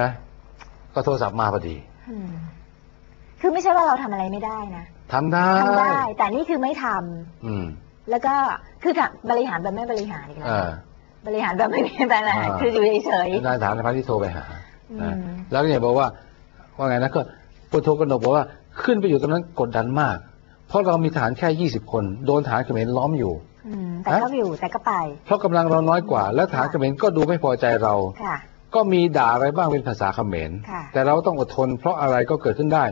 นะ ก็โทรศัพท์มาพอดี อืมคือไม่ใช่ว่าเราทำอะไรไม่ได้นะทำได้ ทำได้ แต่นี่คือไม่ทำอืมแล้วก็คือจะบริหารแบบไม่บริหารอีกแล้เอวอบริหารแบบไม่มีปัญหาอ่าคืออยู่เฉยนายฐานพันที่โทรไปหา ๆอืนะมแล้วเนี่ยบอกว่าว่าไงนะก็พลโทกนกบอกว่าขึ้นไปอยู่ตรงนั้นกดดันมาก เพราะเรามีทหารแค่ 20 คน โดนทหารเขมรล้อมอยู่ อืมแต่ก็อยู่แต่ก็ไป เพราะกำลังเราน้อยกว่า และทหารเขมรก็ดูไม่พอใจเรา ค่ะ ก็มีด่าอะไรบ้างเป็นภาษาเขมร ค่ะ แต่เราต้องอดทนเพราะอะไรก็เกิดขึ้นได้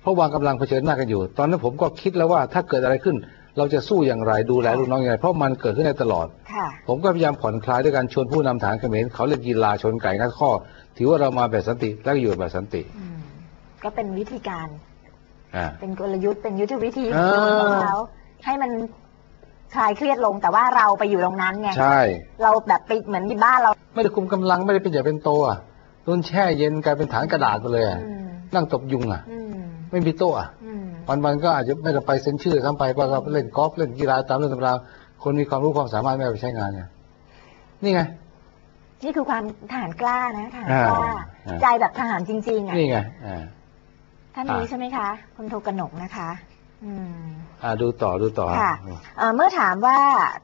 เพราะวางกำลังเผชิญหน้ากันอยู่ ตอนนั้นผมก็คิดแล้วว่าถ้าเกิดอะไรขึ้น เราจะสู้อย่างไรดูแลลูกน้องอย่างไรเพราะมันเกิดขึ้นได้ตลอด ค่ะ ผมก็พยายามผ่อนคลายด้วยการชวนผู้นำฐานเขมรเขาเล่นกีฬาชนไก่งัดข้อ ถือว่าเรามาแบบสันติและอยู่แบบสันติอืม ก็เป็นวิธีการ อ่า เป็นกลยุทธ์ เป็นยุทธวิธีเออของเขาให้มัน คลายเครียดลงแต่ว่าเราไปอยู่ตรงนั้นไงใช่ เราแบบไปเหมือนที่บ้านเรา ไม่ได้คุมกำลังไม่ได้เป็นใหญ่เป็นโตอะโดนแช่เย็นกลายเป็นฐานกระดาษไปเลยอะอืมนั่งตบยุงอะ อืมไม่มีโต๊ะอะ อืม วันวันๆก็อาจจะไม่ได้ไปเซ็นชื่อซ้ำไปว่าเราเล่นกอล์ฟเล่นกีฬาตามเรื่องตำราคนมีความรู้ความสามารถไม่เอาไปใช้งานเนี่ยนี่ไง นี่คือความทหารกล้านะทหารอ่ากล้าอ่า ใจแบบทหารจริง ๆอะนี่ไงอ่า ท่านนี้อ่า ใช่ไหมคะคุณโทกนกนะคะอืมอ่า ดูต่อดูต่อค่ะเอ่อเมื่อถามว่า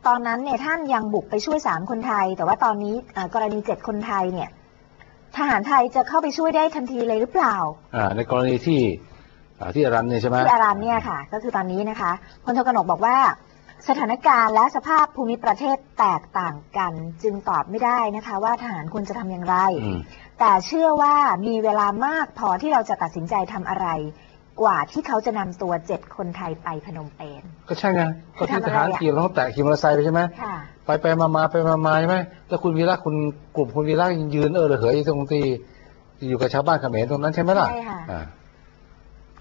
ตอนนั้นเนี่ยท่านยังบุกไปช่วยสามคนไทย แต่ว่าตอนนี้เอ่อกรณีเจ็ดคนไทยเนี่ย ทหารไทยจะเข้าไปช่วยได้ทันทีเลยหรือเปล่าอ่าในกรณีที่อ่าที่อารันเนี่ยใช่ไหมที่อารันเนี่ยค่ะ ก็คือตอนนี้นะคะพลโทกนกบอกว่า สถานการณ์และสภาพภูมิประเทศแตกต่างกัน จึงตอบไม่ได้นะคะ ว่าทหารควรจะทำอย่างไรอืมแต่เชื่อว่ามีเวลามากพอที่เราจะตัดสินใจทำอะไร กว่าที่เขาจะนำตัวเจ็ดคนไทยไปพนมเปญ ก็ใช่ไงก็ที่ทำอะไรทหารอะขี่รถแตะขี่มอเตอร์ไซค์ไปใช่ไหมค่ะ ไปไปมามาไปมามาใช่ไหมแล้วคุณวีระคุณกลุ่มคุณวีระยังยืนเออระเหยอยู่ตรงที่อยู่กับชาวบ้านเขมรตรงนั้นใช่ไหมล่ะใช่ค่ะ อ่า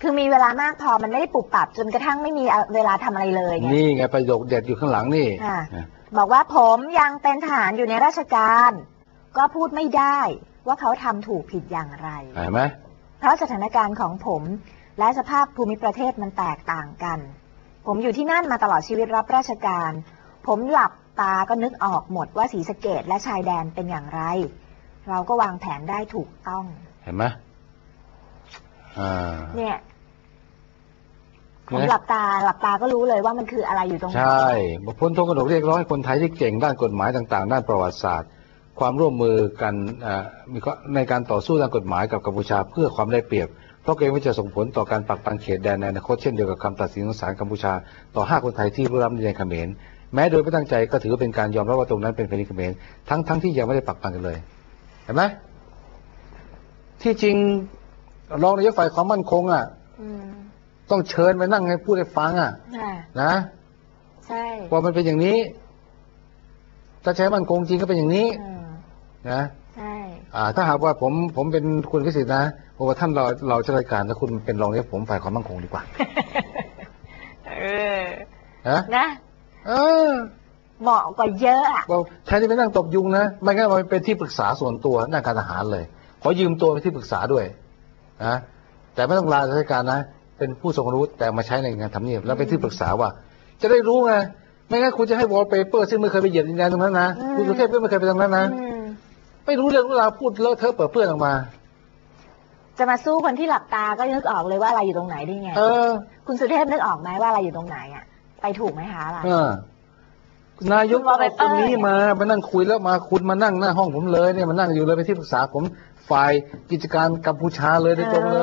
คือมีเวลามากพอมันไม่ได้ปรับปรับจนกระทั่งไม่มีเวลาทำอะไรเลยไง นี่ไงประโยคเด็ดอยู่ข้างหลังนี่ค่ะอะบอกว่าผมยังเป็นทหารอยู่ในราชการ ก็พูดไม่ได้ว่าเขาทำถูกผิดอย่างไรเห็นไหมเพราะสถานการณ์ของผม และสภาพภูมิประเทศมันแตกต่างกัน ผมอยู่ที่นั่นมาตลอดชีวิตรับราชการ ผมหลับตาก็นึกออกหมดว่าสีสะเกตและชายแดนเป็นอย่างไร เราก็วางแผนได้ถูกต้อง เห็นไหมอ่าเนี่ยผมเนี่ยหลับตาหลับตาก็รู้เลยว่ามันคืออะไรอยู่ตรงไหนใช่บอกพ้นทงกระดกเรียกร้องให้คนไทยที่เก่งด้านกฎหมายต่าง ๆ ด้านประวัติศาสตร์ ความร่วมมือกันอ่ามีข้อในการต่อสู้ทางกฎหมายกับกัมพูชาเพื่อความได้เปรียบ เพราะเกรงว่าจะส่งผลต่อการปักปันเขตแดนในอนาคตเช่นเดียวกับคำตัดสินของศาลกัมพูชา ต่อห้าคนไทยที่รู้รับในแดนเขมรแม้โดยไม่ตั้งใจก็ถือว่าเป็นการยอมรับว่าตรงนั้นเป็นแผ่นดินเขมรทั้งทั้งที่ยังไม่ได้ปักปันกันเลยเห็นไหมที่จริงรองนายกฝ่ายความมั่นคงอะอืมต้องเชิญไปนั่งให้พูดให้ฟังอะค่ะนะใช่ว่ามันเป็นอย่างนี้ถ้าใช้มันคงจริงก็เป็นอย่างนี้อืมนะใช่อ่า ถ้าหากว่าผมผมเป็นคุณพิสิทธิ์นะบอกว่าท่านเราเราจะรายการถ้าคุณเป็นรองเนี่ยผมฝ่ายความมั่นคงดีกว่า เออนะนะเออเหมาะกว่าเยอะอะบอกแทนที่ไปนั่งตบยุงนะไม่งั้นมันเป็นที่ปรึกษาส่วนตัวด้านการทหารเลยขอยืมตัวเป็นที่ปรึกษาด้วยนะแต่ไม่ต้องลาราชการนะเป็นผู้ทรงรู้แต่มาใช้ในงานทำเนียบแล้วเป็นที่ปรึกษาว่า จะได้รู้ไงไม่งั้นคุณจะให้วอลเปเปอร์ซึ่งไม่เคยไปเหยียบดินแดนตรงนั้นนะคุณสุเทพก็ไม่เคยไปตรงนั้นนะอืม ไม่รู้เรื่องรู้ราวพูดเลอะเทอะเปิดเปื้อนออกมา จะมาสู้คนที่หลับตาก็นึกออกเลยว่าอะไรอยู่ตรงไหนได้ไงเออ คุณสุเทพนึกออกไหมว่าอะไรอยู่ตรงไหนอะ ไปถูกไหมคะล่ะเออนายกคุณวอลเปเอาเปคอร์นนี้มาไปนั่งคุยแล้วมาคุณมานั่งหน้าห้องผมเลยเนี่ยมานั่งอยู่เลยไปนที่ปรึกษาผมฝ่ายกิจการกัมพูชาเลยโดยตรงเล